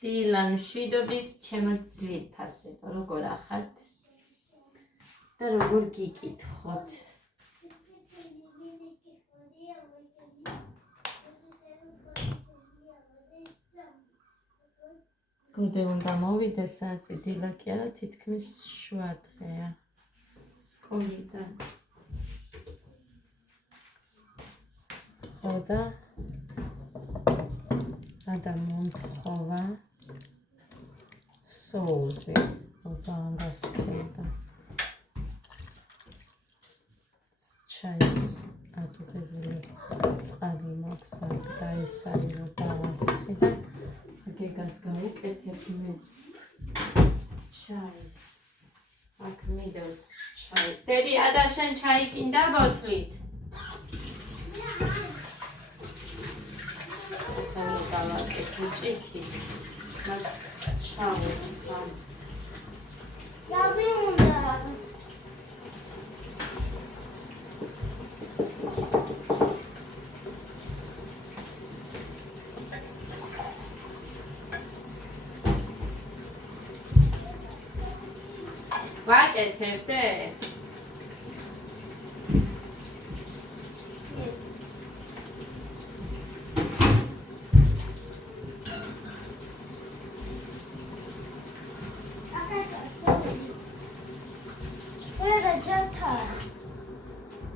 დილან მშვიდობის ჩემო ძვირფასებო, როგორ ახართ და როგორ გიკითხოთ? გოდე უნდა მოვიდეს, სანაცი დილა კი არა, თითქმის შუა დღეა სკოლიდან. ხო და რადა მომთხოვა სოუსი, ძალიან დასქერდა. ჩაის ადუღებული წყალი მაქვს აქ და ეს არის რომ დავასხი და გეგას გავუკეთებ მე ჩაის. აქ მიდევს ჩაი. დედი, ადა შენ ჩაი კიდა ბოთლით? ახლა დავაკეთე ჭიქი. მას ჩავეს ხან. დავიმუნდა. ვაკეთებდე?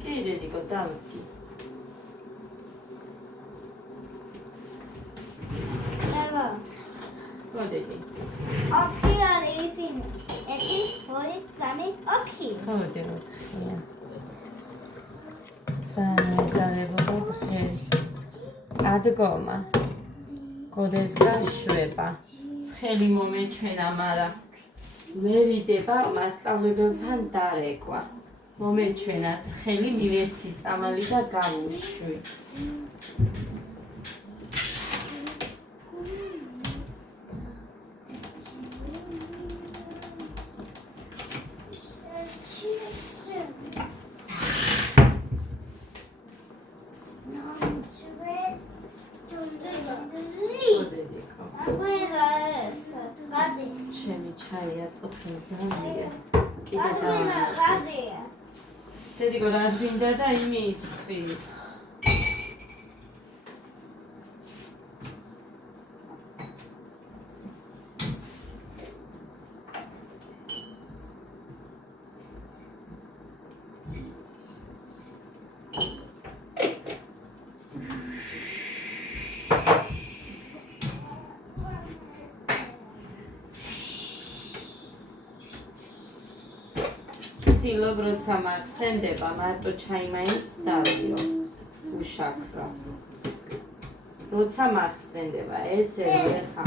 კიდე დავიკი. აბა. მოდედი. ოქი არის ისინი. 1 2 3 4. მოდე 4-ია. სამეზარებო დღეს ადგომა. გოდეს გაშვება. ცხელი მომეჩვენა, მაგრამ მე ვიდება მასწავლებელთან დარეკვა. მომეჩვენა ცხელი, მივეცი წამალი და გავუშვი. ჩემი ჩაია წოხებია. კიდე გაზია. დედიკო რა გინდა და იმისთვის. ვცდილობ, როცა მახსენდება, მარტო ჩაი მაინც დავიო, უშაქრა. როცა მახსენდება, ესე ეხა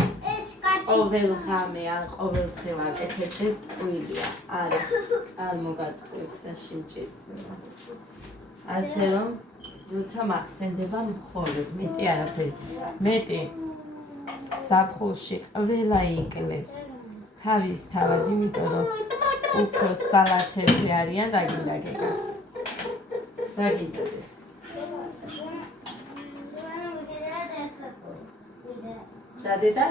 ყოველ ღამე ან ყოველ დღე ვაკეთებდე ტყუილია. არ მოგატყუებთ და შემჭირდება. ასე რომ, როცა მახსენდება, მხოლოდ მეტი არაფერი. მეტი ზაფხულში ყველა იკლებს თავის თავად, იმიტომ რომ უფრო სალათებზე არიან. რა გინდა გეგა? რა გინდა? დედა?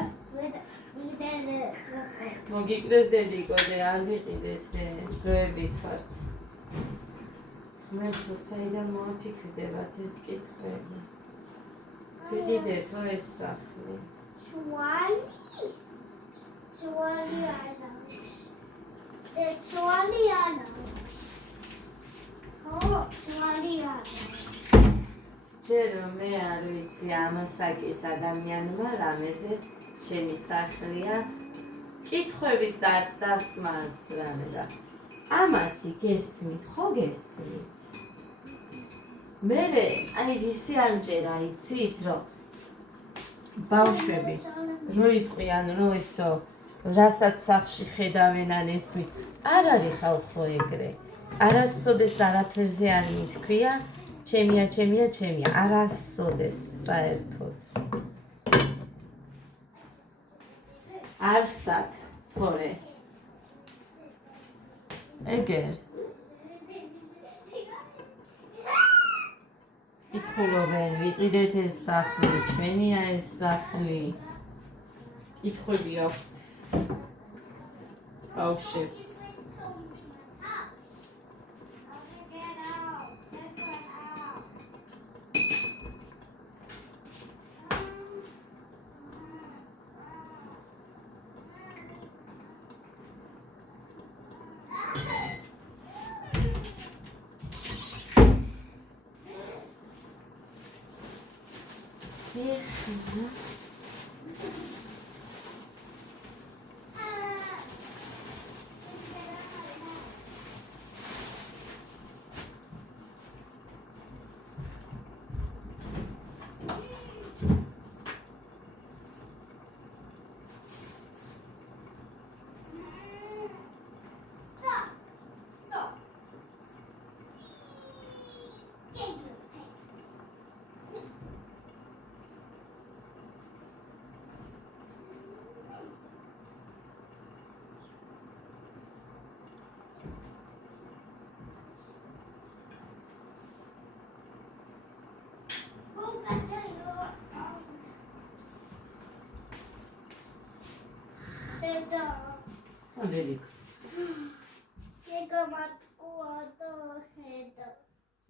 მოგიკლეს დედიკოზე, არ ვიყიდეთ დროებით ვართ. მე თუ საიდან მოაფიქრდებათ ეს კითხვები? ვიყიდეთო ეს სახლი. ცვალი არა. ცვალი არა. ცვალი არა. ჯერ მე არ ვიცი ამასაკის ადამიანმა რამეზე ჩემი სახლია. კითხვებისაც დასმარც რამე და ამათი გესმით, ხო გესმით? მერე, ისე არ მჯერა, იცით, რომ ბავშვები რო იტყვიან, რომ ესო რასაც სახლში ხედავენ ან ესმით, არ არის ხალხო ეგრე. არასოდეს არაფერზე არ მითქვია, ჩემია, არასოდეს საერთოდ. არსად, თორე. ეგერ. იკითხულობენ, ვიყიდეთ ეს სახლი, ჩვენია ეს სახლი. კითხვები აქვთ ბავშვებს. Ანდელიკ.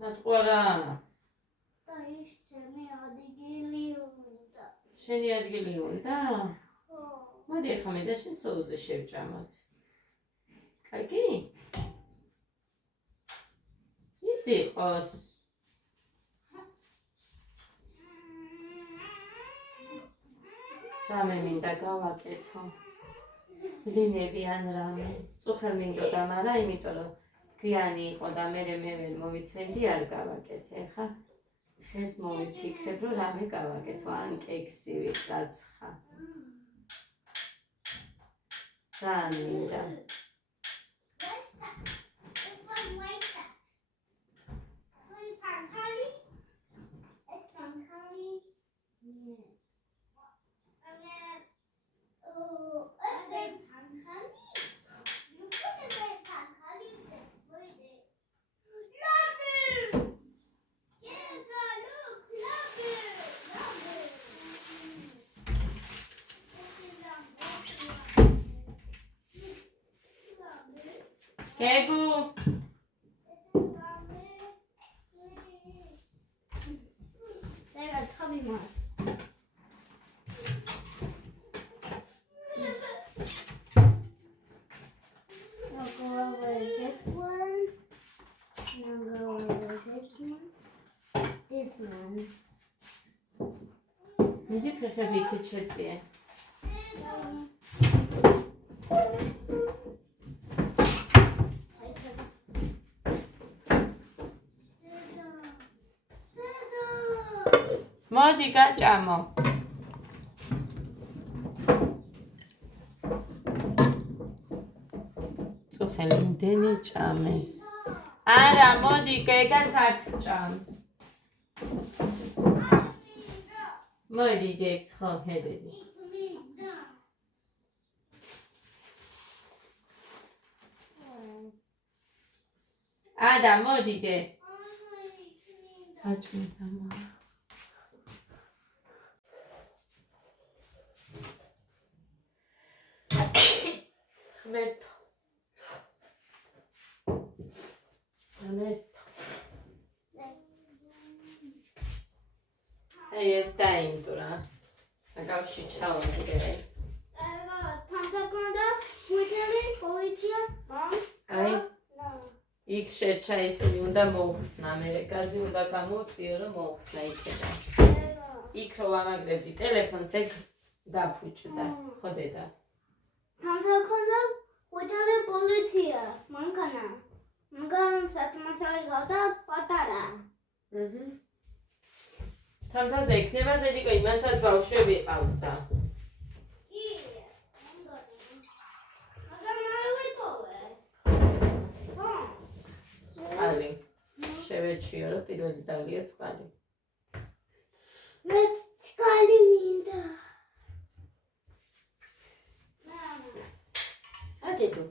ნატყუარა. შენი ადგილი უნდა? მოდი ახლა მე და შენ სოუზე შევჭამოთ. კაი? ის იყოს. რამე მინდა გავაკეთო. ლინები ან რამე. წუხელ მინდოდა, მაგრამ იმიტომ რომ გვიანი იყო და მე ვერ მოვითვენდი არ გავაკეთე. ხა ხეს მოვიფიქრებ რომ რამე გავაკეთო, ან კექსი ვიწყაცხა. ძალიან მინდა. გეგუ მიდი ფეხები იქით შეწიე. მოდი გაჭამო. წუხელი იმდენი ჭამეს. არა, მოდი, გეგაც აქ ჭამს. მოდი გეგ ხო ჰედედი. ადა, მოდი გე. აჭმედა მა. ხმერთო. აი ეს დაიმტვრა. აგავში ჩავაგდე. თამთაქონდა მუჯელი პოლიცია მამ. აი იქ შეჭა ისინი უნდა მოუხსნა მე გაზი უნდა გამოუწიო რომ მოუხსნა იქიდან. იქ რო ვამაგრებდი ტელეფონს ეგ დაფუჭდა. ხო დედა. თამთაქონდა მუჯელი პოლიცია მანქანა. მგან სათმასალი გავდა პატარა. თამთაზე იქნება დედიკო იმასაც ბავშვები ყავს და. წყალი. შევეჩიო რომ პირველი დავლია წყალი. მე წყალი მინდა. აგეთო.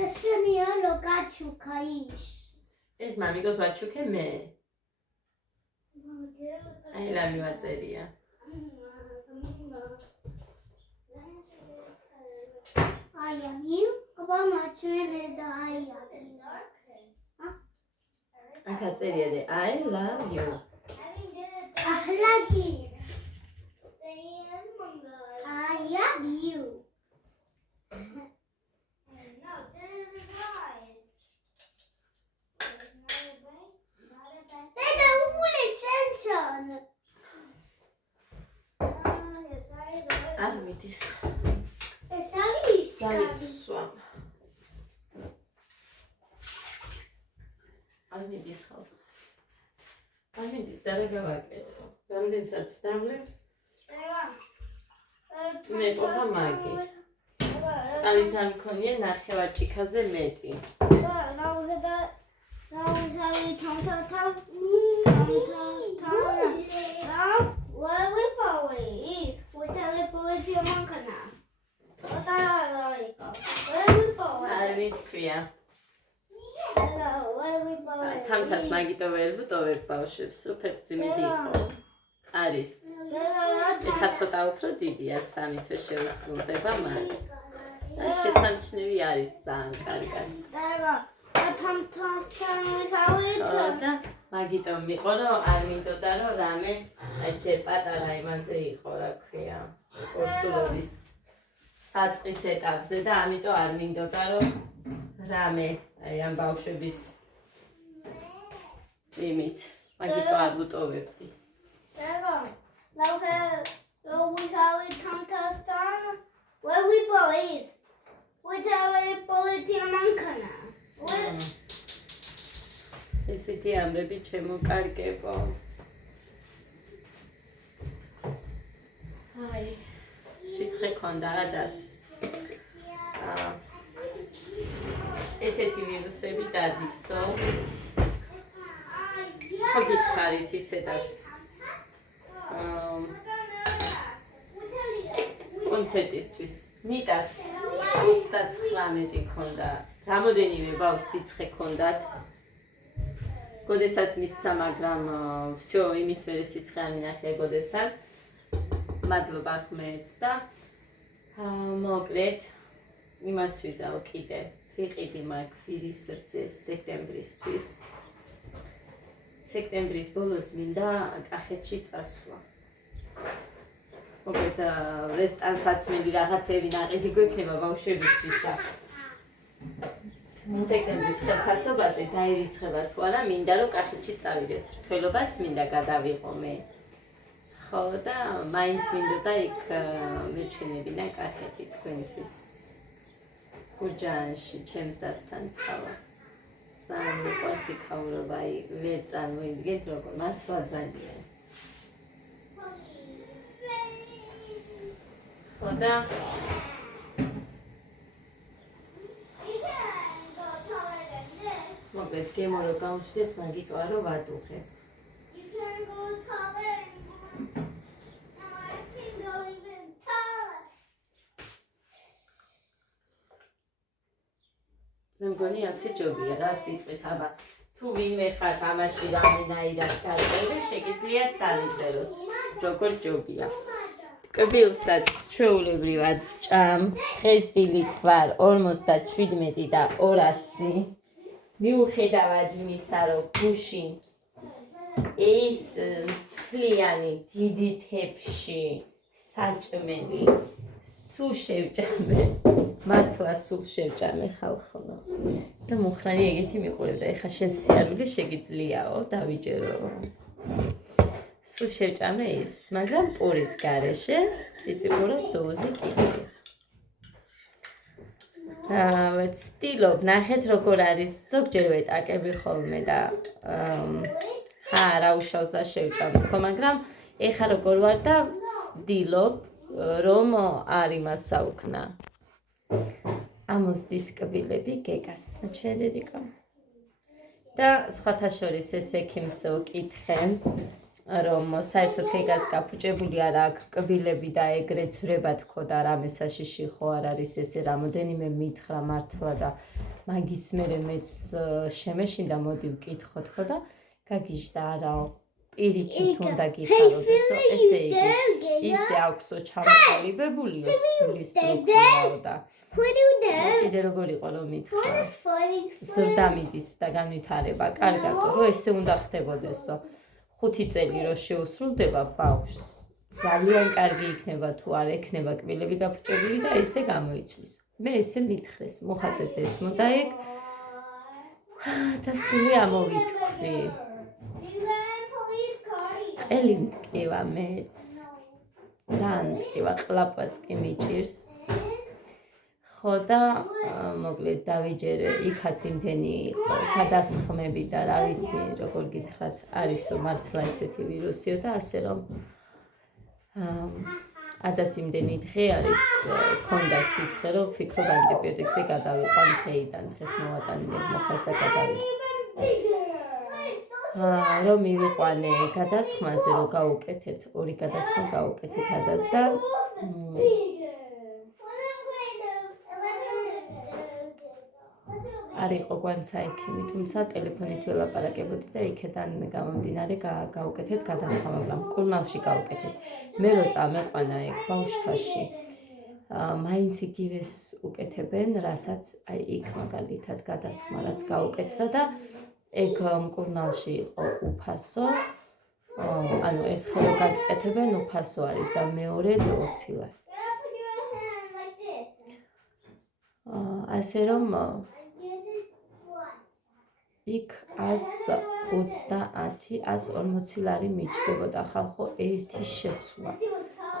ესენია ლოკაჩუკა ის. ეს მამიკოს ვაჩუქე მე. აი რა მივაწერია. I love you. About much better than I love you. აქ აწერია I love you. I love you. I love you. No, this is right. That's a foolish sentence. არ მიდის. It's not easy. სამიწვა. არ მიდის ხო? არ მიდის და რა გავაკეთო? რამდენსაც დამლებ? მე ყოფა მაგი. წყალი ძალიან მქონია ნახევარ ჭიქაზე მეტი. Where we going is we tell the police your mankana. What are we Where we going? არ მითქვია. Where we going? თამთას მაგიტო ვერ ვუტოვებ ბავშვებს, სუფერ ძიმედი იყო. არის. ეხლა ცოტა უფრო დიდია, 3 თვე შეუსრულდება მაგ. და შესამჩნევი არის ძალიან კარგად. და მაგიტო მიყო რომ არ მინდოდა რომ რამე ჯერ პატარა იმაზე იყო რა ქვია კურსულობის საწყის ეტაპზე და ამიტომ არ მინდოდა რომ რამე აი ამ ბავშვების იმით მაგიტო არ ვუტოვებდი. Where we boys? We tell the police your mankana. ესეთი ამბები შემოკარგებო. აი, სიცხე ქონდა ადას. ესეთი ვირუსები დადისო. ხო გითხარით ისედაც. კონცერტისთვის ნიტას 39 ქონდა. რამოდენიმე ბავშვს სიცხე ქონდათ. გოდესაც მისცა, მაგრამ всё იმის ვერე სიცხე არ მინახია გოდესთან. მადლობა ხმერს და მოკლედ იმას ვიზავ კიდე. ვიყიდი მაგ ფირის რძეს სექტემბრისთვის. სექტემბრის ბოლოს მინდა კახეთში წასვლა. მოკლედ რესტანსაცმელი რაღაცები ნაყიდი გვექნება ბავშვებისთვის და სექტემბრის ხელფასობაზე დაირიცხება თუ არა, მინდა რომ კახეთში წავიდეთ. რთველობაც მინდა გადავიღო მე. ხო და მაინც მინდოდა იქ მეჩვენებინა კახეთი თქვენთვის. გურჯაანში ჩემს დასთან წავა. ძალიან მიყვარს იქაურობა, ვერ წარმოიდგენთ როგორ მართლა ძალიან. ხო და მოკლედ გემო რო გაუჩნდეს მაგიტო არო ვადუღე. მე მგონი ასე ჯობია რა სიტყვით, აბა თუ ვინმე ხართ ამაში რამენაირად დაწერილი, შეგიძლიათ დავიწეროთ, როგორ ჯობია. კბილსაც ჩვეულებრივად ვჭამ, დღეს დილით ვარ 57 და 200. მიუხედავად იმისა, რომ გუშინ ის მთლიანი დიდი თეფში საჭმელი სულ შევჭამე, მართლა სულ შევჭამე ხალხო. და მუხრანი ეგეთი მიყურებდა, ეხა შენ სიარული შეგიძლიაო, დავიჯერო. სულ შევჭამე ის, მაგრამ პურის გარეშე ციციბურა სოუსი კიდე. ვცდილობ, ნახეთ როგორ არის, ზოგჯერ ვეტაკები ხოლმე და რა უშავს და შევჭამ თქო, მაგრამ ეხა როგორ ვარ და ვცდილობ, რომ არ იმას საუქნა. ამოსდის კბილები გეგას, მაჩვენებიკა. და სხვათა შორის ეს ექიმს ვკითხე, რომ საერთოდ გეგას გაფუჭებული არა აქვს კბილები და ეგრეთ ძვრება თქო და რამე საშიში ხო არ არის ესე რამოდენიმე მითხრა მართლა და მაგის მერე მეც შემეშინდა მოდი ვკითხო თქო და გაგიჟდა არაო პირიქით უნდა გიხაროდესო ესე იგი ისე აქვსო ჩამოყალიბებულიო ცული სტრუქტურაო და კიდე როგორ იყო რომ მითხრა ზრდა მიდის და განვითარება კარგად რომ ესე უნდა ხდებოდესო 5 წელი რო შეუსრულდება ბავშვს ძალიან კარგი იქნება თუ არ ექნება კბილები გაფუჭებული და ესე გამოიცვის მე ესე მითხრეს მოხაზე წესმოდა ეგ და სული ამოვითქვი ელი მტკივა მეც ძალიან მტკივა ყლაპაც კი მიჭირს ხო და მოკლედ დავიჯერე იქაც იმდენი იყო გადასხმები და რა ვიცი როგორ გითხრათ არისო მართლა ესეთი ვირუსიო და ასე რომ ადას იმდენი დღე არის ქონდა სიცხე რომ ვფიქრობ ანტიბიოტიკზე გადავიყვან დღეიდან დღეს მოვატანე მოხასა გადავიყვან რომ მივიყვანე გადასხმაზე რომ გავუკეთეთ ორი გადასხმა გავუკეთეთ ადას და არ იყო გვანცა ექიმი, თუმცა ტელეფონით ველაპარაკებოდი და იქედან გამომდინარე გავუკეთეთ გადასხმა, მაგრამ კურნალში გავუკეთეთ. მე რო წამეყვანა ეგ ბავშვთაში, მაინც იგივეს უკეთებენ, რასაც აი იქ მაგალითად გადასხმა რაც გავუკეთდა და ეგ კურნალში იყო უფასო. ანუ ერთხელ გაკეთებენ უფასო არის და მეორე 20 ლარი. ასე რომ იქ 130-140 ლარი მიჭდებოდა ხალხო ერთი შესვლა.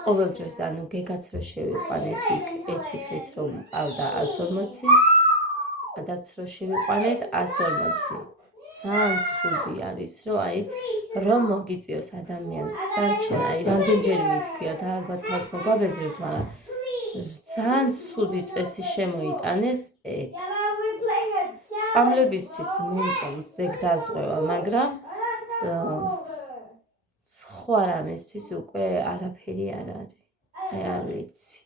ყოველ ჯერ ანუ გეგაც რო შევიყვანეთ იქ ერთი დღით რომ ავდა 140, ადაც რო შევიყვანეთ 140. ძალიან ცუდი არის რომ აი რომ მოგიწიოს ადამიანს დარჩენა, აი რამდენჯერ მითქვია და ალბათ თავს მოგაბეზრებთ, მაგრამ ძალიან ცუდი წესი შემოიტანეს ეგ. წამლებისთვის მომწონს ზეგ დაზღვევა, მაგრამ სხვა რამესთვის უკვე არაფერი არ არის. აი არ ვიცი.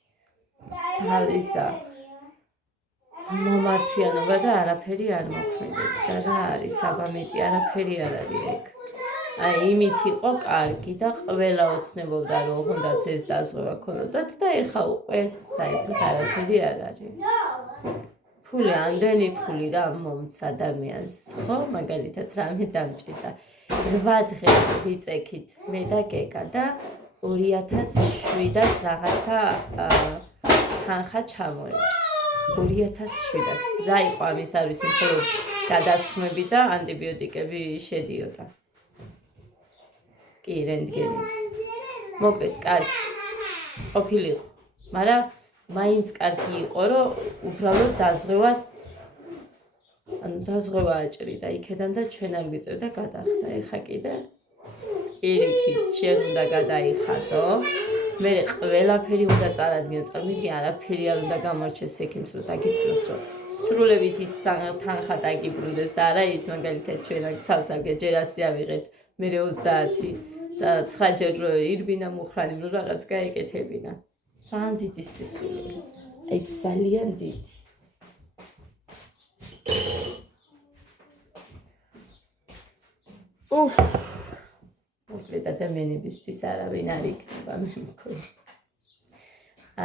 და ისა მომართვიანობა და არაფერი არ მოქმედებს და რა არის აბამეტი არაფერი არ არის ეგ. აი იმით იყო კარგი და ყველა ოცნებობდა რომ ოღონდაც ეს დაზღვევა ქონოდათ და ეხა უკვე საერთოდ არაფერი არ არის. ფული ამდენი ფული რა მომც ადამიანს, ხო? მაგალითად რამე დამჭირდა. 8 დღე ვიწექით მე და გეკა და 2700 რაღაცა თანხა ჩამოეჭა. 2700 რა იყო ამის არ ვიცი, მხოლოდ გადასხმები და ანტიბიოტიკები შედიოდა. კი რენტგენიც. მოკლედ კარგი ყოფილიყო, მაგრამ მაინც კარგი იყო, რომ უბრალოდ დაზღვევას ანუ დაზღვევა აჭრიდა იქედან და ჩვენ არ გვიწევდა გადახდა. ეხა კიდე პირიქით შენ უნდა გადაიხადო. მე ყველაფერი უნდა წარადგინო, წარმოვიდგინე არაფერი არ უნდა გამორჩეს ექიმს რომ დაგიწროს რომ სრულებით ის თანხა დაგიბრუნდეს და არა ის მაგალითად ჩვენ აქ ცალ-ცალკე ჯერ 100 ავიღეთ, მე 30 და 9 ჯერ ირბინა მუხრანი რომ რაღაც გაეკეთებინა. ძალიან დიდი სისულელი. აი ძალიან დიდი. მოკლედ ადამიანებისთვის არავინ არ იქნება მე მგონი.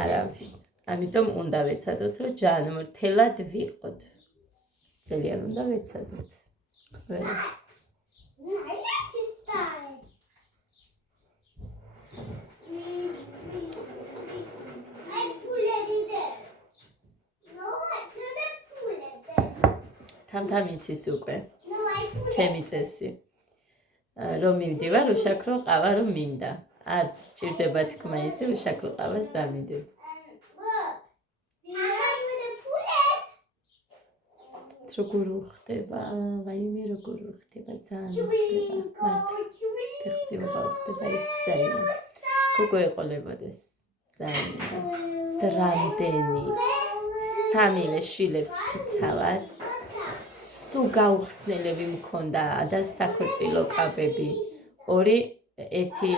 არავინ. ამიტომ უნდა ვეცადოთ რომ ჯანმრთელად ვიყოთ. ძალიან უნდა ვეცადოთ. ყველა. თამთამიცის უკვე ჩემი წესი რომ მივდივარ უშაქრო ყავა რომ მინდა არც სჭირდება თქმა ისე უშაქრო ყავას დამიდევს როგორ ხდება ვაიმე როგორ ხდება ძალიან ხდება ფეხწიობა ხდება ისაა გოგო ეყოლებოდეს ძალიან და რამდენი სამივე შვილებს ფიცავარ სულ გაუხსნელები მქონდა და საქორწილო კაბები ორი ერთი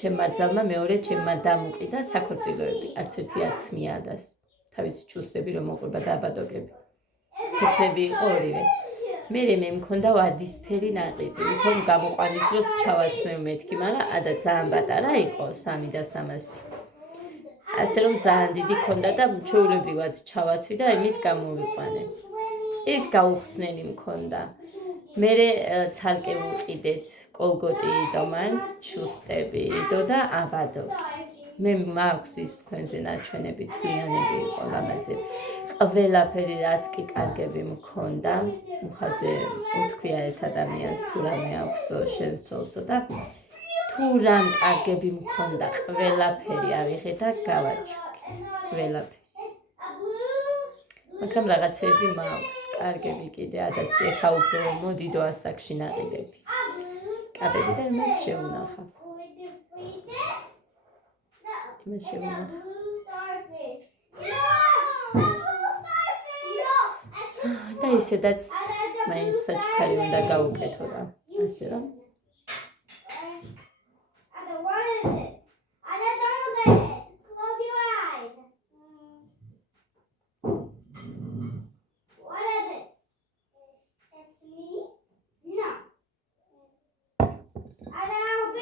ჩემ მარძალმა მეორე ჩემმა დამუყიდა საქორწილოები არც ერთი არც მიადას თავისი ჩუსტები რომ მოყვება და აბადოგები თეთრები იყო ორივე მე მქონდა ვარდისფერი ნაყიდი, თომ გამოყვანის დროს ჩავაცმევ მეთქი, მაგრამ ადა ძალიან პატარა იყო 3 და 300. ასე რომ ძალიან დიდი ქონდა და ჩვეულებრივად ჩავაცვი და იმით გამოვიყვანე. ის გაუხსნელი მქონდა. მე ცალკე ვუყიდეთ კოლგოტი დომანთ, ჩუსტები იდო და აბადო. მე მაქვს ის თქვენზე ნაჩვენები თვლიანები იყო ლამაზე. ყველაფერი რაც კი კარგები მქონდა, მუხაზე უთქვია ერთ ადამიანს თუ რამე აქვსო შევცოლსო და თუ რამ კარგები მქონდა, ყველაფერი ავიღე და გავაჩუქე. ყველაფერი. მაგრამ რაღაცები მაქვს, კარგები კიდე ადას ეხა უფრო მოდიდო ასაკში ნაყიდები. კაბები და იმას შეუნახა. იმას შეუნახა. და ისედაც მაინც საჩუქარი უნდა გავუკეთო რა. ასე რომ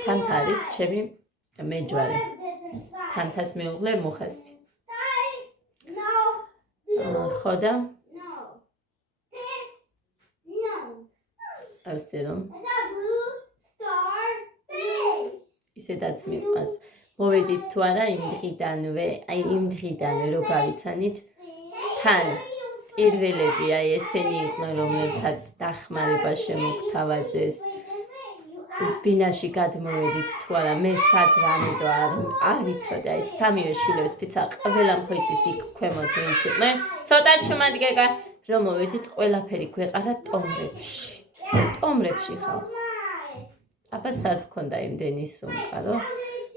თანთ არის ჩემი მეჯვარე. თანთას მეუღლე მუხასი. ხო და ასე რომ ისედაც მიყვანს. მოვედით თუ არა იმ დღიდანვე რო გავიცანით თან პირველები აი ესენი იყვნენ რომელთაც დახმარება შემოგთავაზეს. ბინაში გადმოვედით თუ არა მე სად რამედო არ ვიცოდი აი სამივე შვილებს ფიცა ყველამ ხოიცის იქ ქვემოთ ვინც იყვნენ ცოტა ჩუმადგეგა რომ მოვედით ყველაფერი გვეყარა ტომრებში ხალხ აბა სად გქონდა იმდენი სუმკა რომ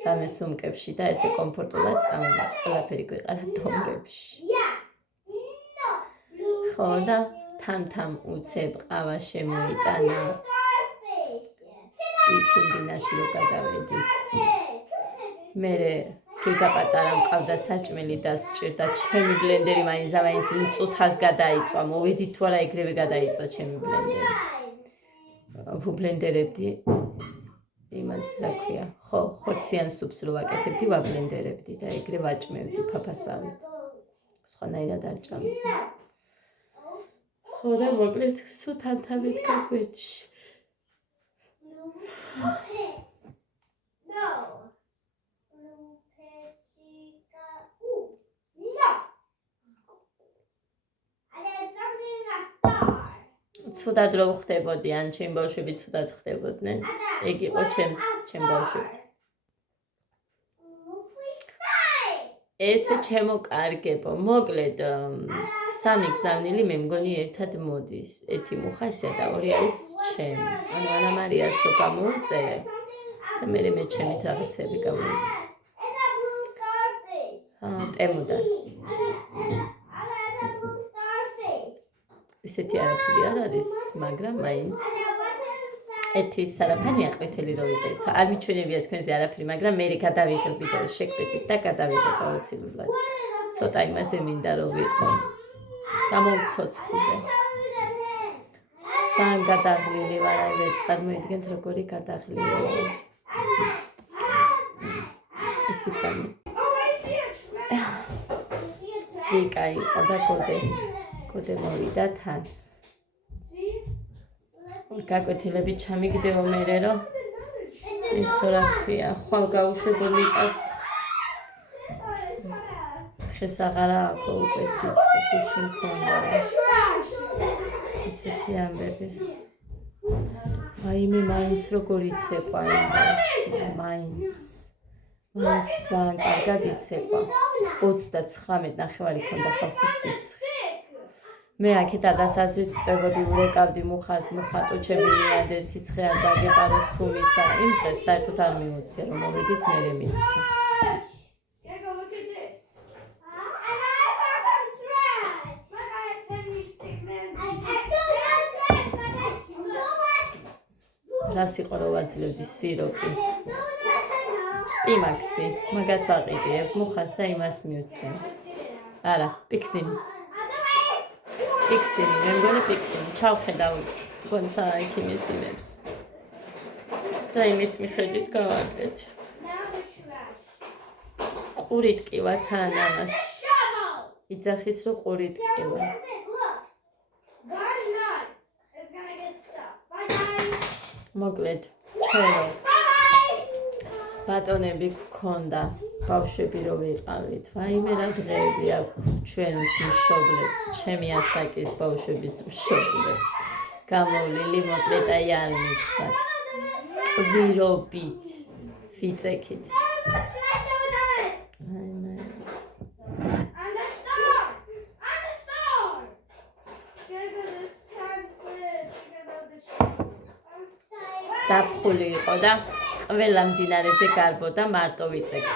რამე სუმკებში და ესე კომფორტულად წამოვა ყველაფერი გვეყარა ტომრებში ხო და თამ უცებ ყავა შემოიტანა იქ ბინაში რო გადავედით მე გიგაპატარა მყავდა საჭმელი და სჭირდა ჩემი ბლენდერი მაინც მწუთას გადაიწვა მოვედით თუ არა ეგრევე გადაიწვა ჩემი ბლენდერი ვუბლენდერებდი იმას რა ქვია ხო ხორციან სუპს რო ვაკეთებდი ვაბლენდერებდი და ეგრე ვაჭმევდი ფაფასავით სხვანაირად არ ჭამდი ხო და მოკლედ სულ თანთამეთ გაგვერდში ცუდად რო ხდებოდი ან ჩემ ბავშვები ცუდად ხდებოდნენ ეგ იყო ჩემ ბავშვები ეს ჩემო კარგებო მოკლედ სამი გზავნილი მე მგონი ერთად მოდის ერთი მუხასია და ორი არის ჩემი ანუ ანა მარიას რო გამოუწერე და მე ჩემით რაღაცები გამოუწერე ტემოდან ისეთი არაფერი არ არის მაგრამ მაინც ერთი სარაფანია ყვითელი რო ვიყიდეთ არ მიჩვენებია თქვენზე არაფერი მაგრამ მე გადავიღებ ვიდეო შეკვეთით და გადავიღებ აუცილებლად ცოტა იმაზე მინდა რომ ვიყო გამოვცოცხლდე ძალიან გადაღლილი ვარ აი ვერ წარმოიდგენთ როგორი გადაღლილი ვარ ერთი წამი ვიკა იყო და კოდე მოვიდა თან გაკვეთილები ჩამიგდეო მერე რომ ის რა ქვია ხვალ გაუშვებული იტას შესაღარა აქო უკვე სიცხე გულში მქონდა ისეთი ამბები აიმე მაინც როგორ იცეკვა მაინც ძალიან კარგად იცეკვა 39 ნახევარი ქონდა ხალხის სიცხე მე აქეთ ადასაზით ვტებოდი ვრეკავდი მუხას მუხატოჩები მიადეს სიცხე არ დაგეყაროს თუ მისა იმ დღეს საერთოდ არ მიუწია რომ მოვედით მერე მისცა რას იყო რომ ვაძლევდი სიროპი პიმაქსი მაგას ვაყიდებ მუხას და იმას მიუწია არა პიქსიმი ფიქსინი, მე მგონი ფიქსინი. ჩავხედავ გონცა იქ იმის იმებს. და იმის მიხედვით გავაკეთე. ყურით კივა თან ამას. იძახის რომ ყურით კივა. მოკლედ, ჩერო. ბატონები გქონდა, ბავშვები რო ვიყავით. ვაიმე რა დღეები აქვს ჩვენს მშობლებს, ჩემი ასაკის ბავშვების მშობლებს. გამოვლილი მოკლედ აი არ მითხრათ. ვირობით, ვიწექით. საფხული იყო და ყველა მდინარეზე გარბოდა მარტო ვიწექი.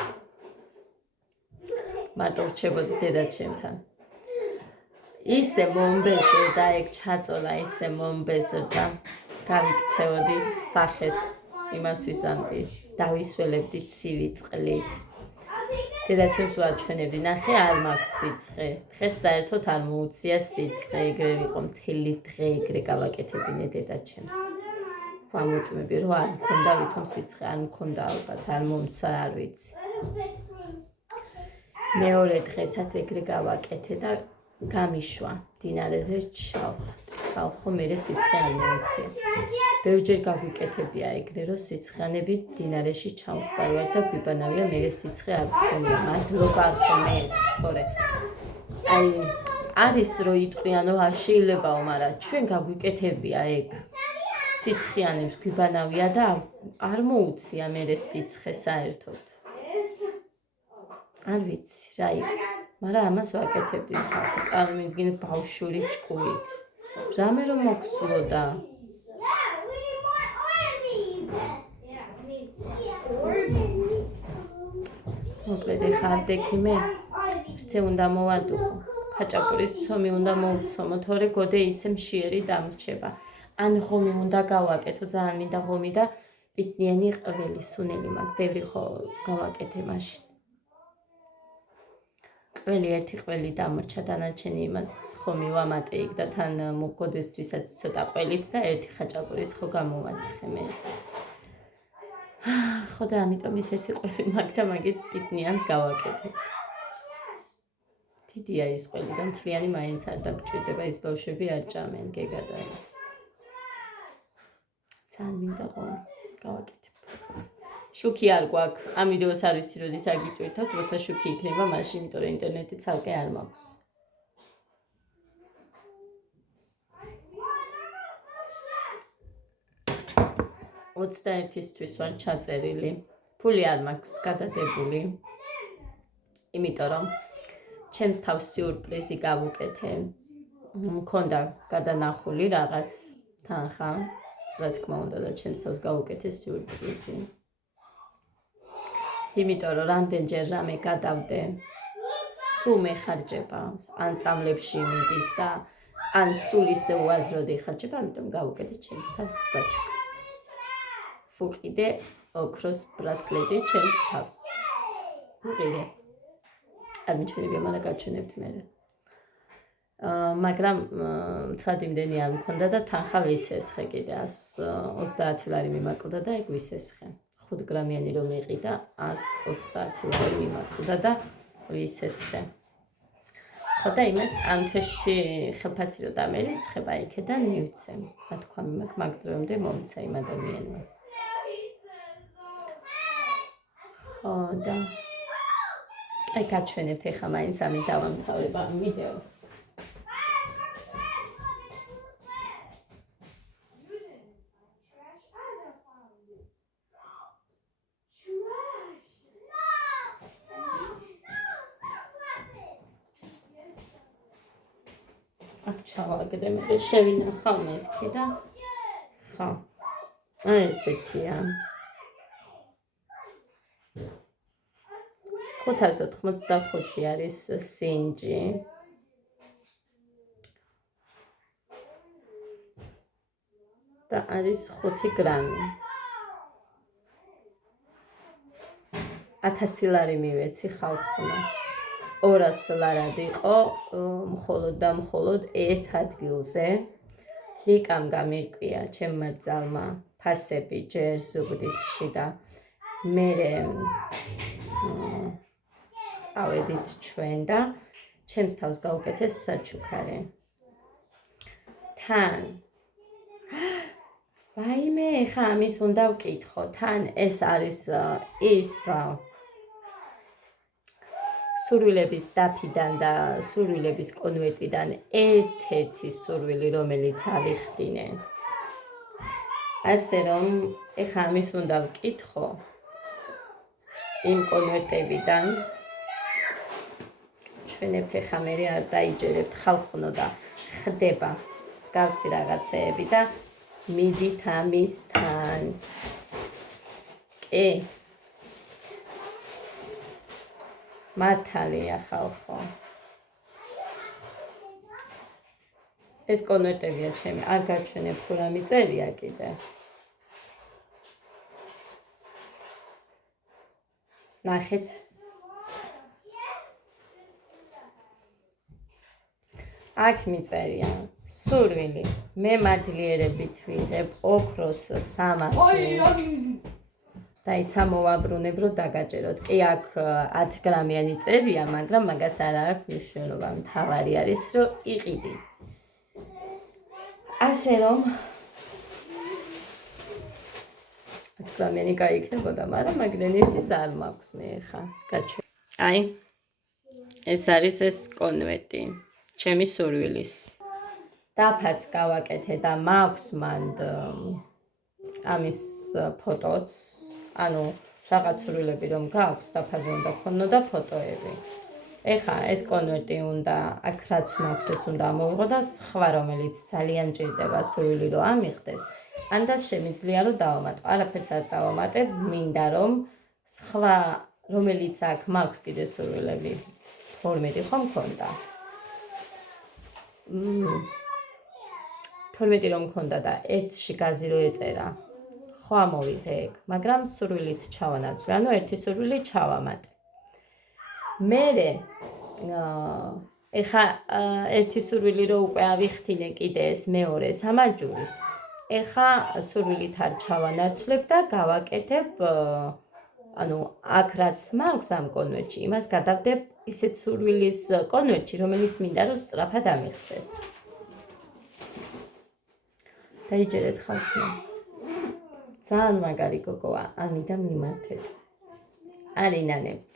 მარტო რჩებოდი დედაჩემთან. ისე მომბეზრდა ეგ ჩაწოლა, ისე მომბეზრდა. გავიქცეოდი სახეს იმას ვიზამდი. დავისველებდი ცივი წყლით. დედაჩემს ვაჩვენებდი, ნახე არ მაქვს სიცხე. დღეს საერთოდ არ მოუწია სიცხე, ეგრე ვიყო მთელი დღე ეგრე გავაკეთებინე დედაჩემს. ვამოწმები რომ არ მქონდა ვითომ სიცხე, არ მქონდა ალბათ, არ მომცა, არ ვიცი. მეორე დღესაც ეგრე გავაკეთე და გამიშვა მდინარეზე ჩავხდი. ხალხო მერე სიცხე არ მოეცია. ბევრჯერ გაგვიკეთებია ეგრე რომ სიცხანები მდინარეში ჩავხდარვათ და გვიბანავია მერე სიცხე არ გქონია. მადლო გახმე, თორე აი არის რომ იტყვიანო არ შეიძლებაო, მაგრამ ჩვენ გაგვიკეთებია ეგ. სიცხიანებს გვიბანავია და არ მოუწია მერე სიცხე საერთოდ. არ ვიცი რა იქ, მაგრამ ამას ვაკეთებდი ხალხო. წარმოვიდგინე ბავშვური ჭკუით. რამე რომ მოხსულოდა. მოკლედ ეხლა ავდექი მე. რცე უნდა მოვადუხო. ხაჭაპურის ცომი უნდა მოუცომო, თორე გოდე ისე მშიერი დამრჩება. ან ღომი უნდა გავაკეთო, ძალიან მინდა ღომი და პიტნიანი ყველი სუნელი მაქვს, ბევრი ხო გავაკეთე მაშინ. ყველი ერთი ყველი დამრჩა, დანარჩენი იმას ხომი ვამატე იქ და თან მოგოდესთვისაც ცოტა ყველით და ერთი ხაჭაპურიც ხო გამოვაცხე მე. ხო და ამიტომ ის ერთი ყველი მაქვს და მაგით პიტნიანს გავაკეთე. დიდია ის ყველი და მთლიანი მაინც არ დაგჭირდება, ის ბავშვები არ ჭამენ გეგადა ის. ძალიან მინდა ღომი გავაკეთებ. შუქი არ გვაქვს. ამ ვიდეოს არ ვიცი როდის აგიტვირთოთ, როცა შუქი იქნება მაშინ, იმიტომ რომ ინტერნეტი ცალკე არ მაქვს. ოცდაერთისთვის ვარ ჩაწერილი. ფული არ მაქვს გადადებული. იმიტომ რომ ჩემს თავს სიურპრიზი გავუკეთე. მქონდა გადანახული რაღაც თანხა. რა თქმა უნდა და ჩემს თავს გავუკეთე სიურპრიზი. იმიტომ რომ რამდენჯერ რამე გადავდე, სულ მეხარჯება, ან წამლებში მიდის და ან სულ ისე უაზროდ იხარჯება, ამიტომ გავუკეთე ჩემს თავს საჩუქრ. ვუყიდე ოქროს ბრასლეტი ჩემს თავს. ვუყიდე. არ მიჩვენებია, მაგრამ გაჩვენებთ მერე. მაგრამ ცხად იმდენი არ მქონდა და თანხა ვისესხე კიდე 130 ლარი მიმაკლდა და ეგ ვისესხე. 5 გრამიანი რომ იყიდა 130 ლარი მიმაკლდა და ვისესხე. ხო და იმას ამ თვეში ხელფასი რო დამერიცხება იქედან მივცე. რა თქვა მაგ დროამდე მომცა იმ ადამიანმა. ხო და აი გაჩვენებთ ეხლა მაინც ამით დავამთავრებ ამ ვიდეოს. აქ ჩავაგდე მე შევინახავ მეთქი და ხო აი ესეთია 585 არის სინჯი და არის 5 გრამი 1000 ლარი მივეცი ხალხმა 200 ლარად იყო მხოლოდ და მხოლოდ ერთ ადგილზე. ლიკამ გამირკვია ჩემმა ძალმა ფასები ჯერ ზუგდიდში და მერე წავედით ჩვენ და ჩემს თავს გაუკეთეს საჩუქარი. თან ვაიმე, ხა ამის უნდა ვკითხო. თან ეს არის ის სურვილების დაფიდან და სურვილების კონვერტიდან ერთ-ერთი სურვილი, რომელიც ავიხდინე. ასე რომ, ეხა ამის უნდა ვკითხო იმ კონვერტებიდან. ჩვენებთ ეხა მერე არ დაიჯერებთ ხალხნო და ხდება მსგავსი რაღაცეები და მიდით ამისთან. კი. მართალია ხალხო. ეს კონვერტებია ჩემი, არ გაჩვენებ თუ რა მიწერია კიდე. ნახეთ. აქ მიწერია სურვილი, მე მადლიერებით ვიღებ ოქროს სამართლს. დაიცა მოვაბრუნებ რომ დაგაჭეროთ. კი აქ 10 გრამიანი წერია, მაგრამ მაგას არ აქვს მნიშვნელობა. მთავარი არის რომ იყიდი. ასე რომ 10 გრამიანი გაიქნებოდა, მაგრამ მაგნესის არ მაქვს მე ხა. გაჩვენ. აი ეს არის ეს კონვერტი. ჩემი სურვილის. დაფაც გავაკეთე და მაქვს მანდ ამის ფოტოც. ანუ რაღაც სურვილები რომ გაქვს, დაფაზე უნდა ქონოდა ფოტოები. ეხა ეს კონვერტი უნდა, აქ რაც მაქვს ეს უნდა ამოვიღო და სხვა რომელიც ძალიან ჭირდება სურვილი რომ ამიღდეს, ანდაც შემიძლია რომ დავამატო. არაფერს არ დავამატებ, მინდა რომ სხვა რომელიც აქ მაქვს კიდე სურვილები 12 ხომ მქონდა. 12 რომ მქონდა და ერთში გაზი რო ეწერა. ხო ამოვიღე ეგ, მაგრამ სურვილით ჩავანაცვლე, ანუ ერთი სურვილი ჩავამატე. მერე ეხა ერთი სურვილი რო უკვე ავიხთინე კიდე ეს მეორე სამაჯურის. ეხა სურვილით არ ჩავანაცვლებ და გავაკეთებ ანუ აქ რაც მაქვს ამ კონვერტში, იმას გადავდებ ისეთ სურვილის კონვერტში, რომელიც მინდა რომ სწრაფად ამიღდეს. დაიჯერეთ ხალხო. ძალიან მაგარი გოგოა, ამი და მიმართეთ. არინანებთ.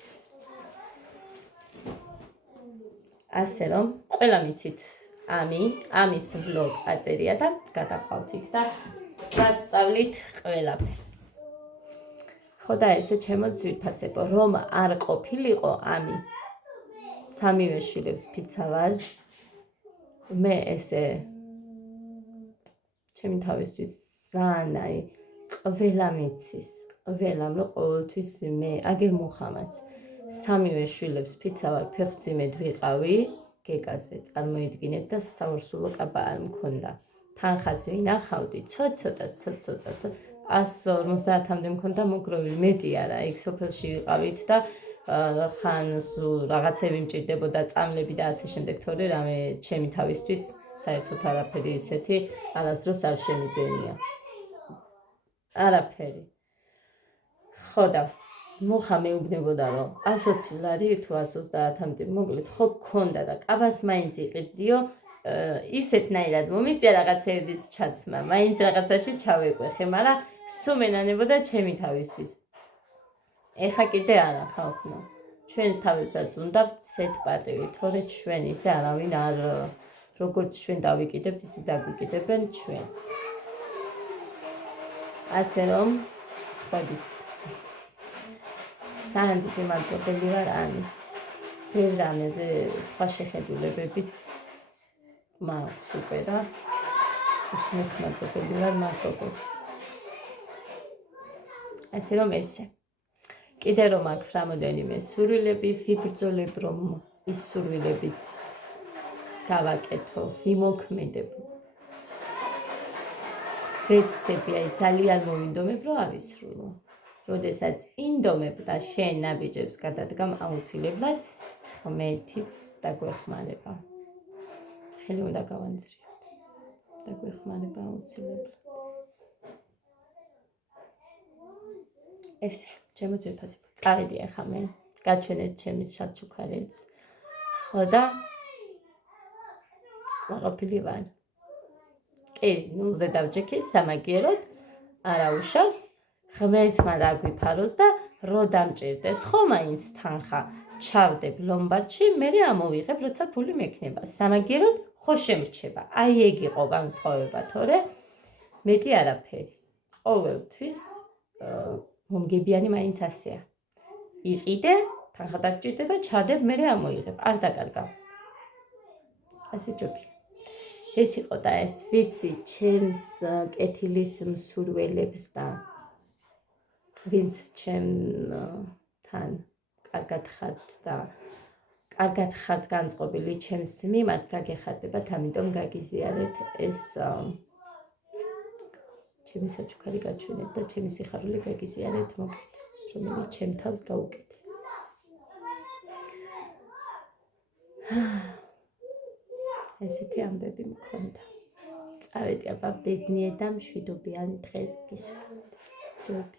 ასე რომ, ყველა მიცით ამის ვლოგ აწერია და გადახვალთ იქ და გასწავლით ყველაფერს. ხო და ესე ჩემო ძვირფასებო, რომ არ ყოფილიყო ამი. სამივე შვილებს ფიცა ვარ. მე ესე ჩემი თავისთვის ძალიან ყველა მიცის, ყველამ რომ ყოველთვის მე აგერ მუხამაც. სამივე შვილებს ფიცა ვარ, ფეხმძიმედ ვიყავი გეკაზე, წარმოიდგინეთ და საურსულო კაბა არ მქონდა. თანხას ვინახავდი, ცოტა 150-მდე მქონდა მოგროვილი, მეტი არა, იქ სოფელში ვიყავით და ხან რაღაცები მჭირდებოდა, წამლები და ასე შემდეგ, თორე რამე ჩემი თავისთვის საერთოდ არაფერი ისეთი არასდროს არ შემიძენია. არაფერი. ხო და მუხა მეუბნებოდა რომ 120 ლარი თუ 130-მდე მოკლედ ხო გქონდა და კაბას მაინც იყიდიო, ისეთნაირად მომიწია რაღაცების ჩაცმა, მაინც რაღაცაში ჩავეკვეხე, მაგრამ სულ მენანებოდა ჩემი თავისთვის. ეხა კიდე არა ხალხო. ჩვენს თავებსაც უნდა ვცეთ პატივი, თორე ჩვენ ისე არავინ არ როგორც ჩვენ დავიკიდებთ, ისე დაგვიკიდებენ ჩვენ. ასე რომ სხვაიც ძალიან დიდი მადლობელი ვარ ამის. ბევრ რამეზე სხვა შეხედულებებიც მაქვს უკვე და ეს მადლობელი ვარ მადლობას. ასე რომ ესე. კიდე რომ აქვს რამოდენიმე სურვილები, ვიბრძოლებ რომ ის სურვილებიც გავაკეთო, ვიმოქმედებ. ვეცდები, აი ძალიან მოვინდომებ რომ ავისრულო. როდესაც ინდომებ და შენ ნაბიჯებს გადადგამ აუცილებლად ღმერთიც დაგვეხმარება. ხელი უნდა გავანძრიოთ. დაგვეხმარება აუცილებლად. ესე, ჩემო ძვირფასებო, წავედი ახლა მე, გაჩვენეთ ჩემი შაჩუქარიც. ხო და მაყოფილი ვარ. კი, ნულზე დავჯექი, სამაგიეროდ, არა უშავს, ღმერთმა რა გვიფაროს და რო დამჭირდეს, ხო მაინც თანხა ჩავდებ ლომბარდში, მერე ამოვიღებ, როცა ფული მექნება. სამაგიეროდ ხო შემრჩება. აი ეგ იყო განსხვავება, თორე მეტი არაფერი. ყოველთვის მომგებიანი მაინც ასეა. იყიდე, თანხა დაგჭირდება, ჩადებ, მერე ამოიღებ. არ დაკარგავ. ასე ჯობია. ეს იყო და ეს ვიცი ჩემს კეთილის მსურველებს და ვინც ჩემთან კარგად ხართ და კარგად ხართ განწყობილი ჩემს მიმართ, გაგეხარდებათ, ამიტომ გაგიზიარეთ ეს ჩემი საჩუქარი გაჩვენეთ და ჩემი სიხარული გაგიზიარეთ, მოგეთ, რომელიც ჩემ თავს გაუკეთე. ესეთი ამბები მქონდა. წავედი აბა ბედნიერ და მშვიდობიან დღეს გისურვებთ.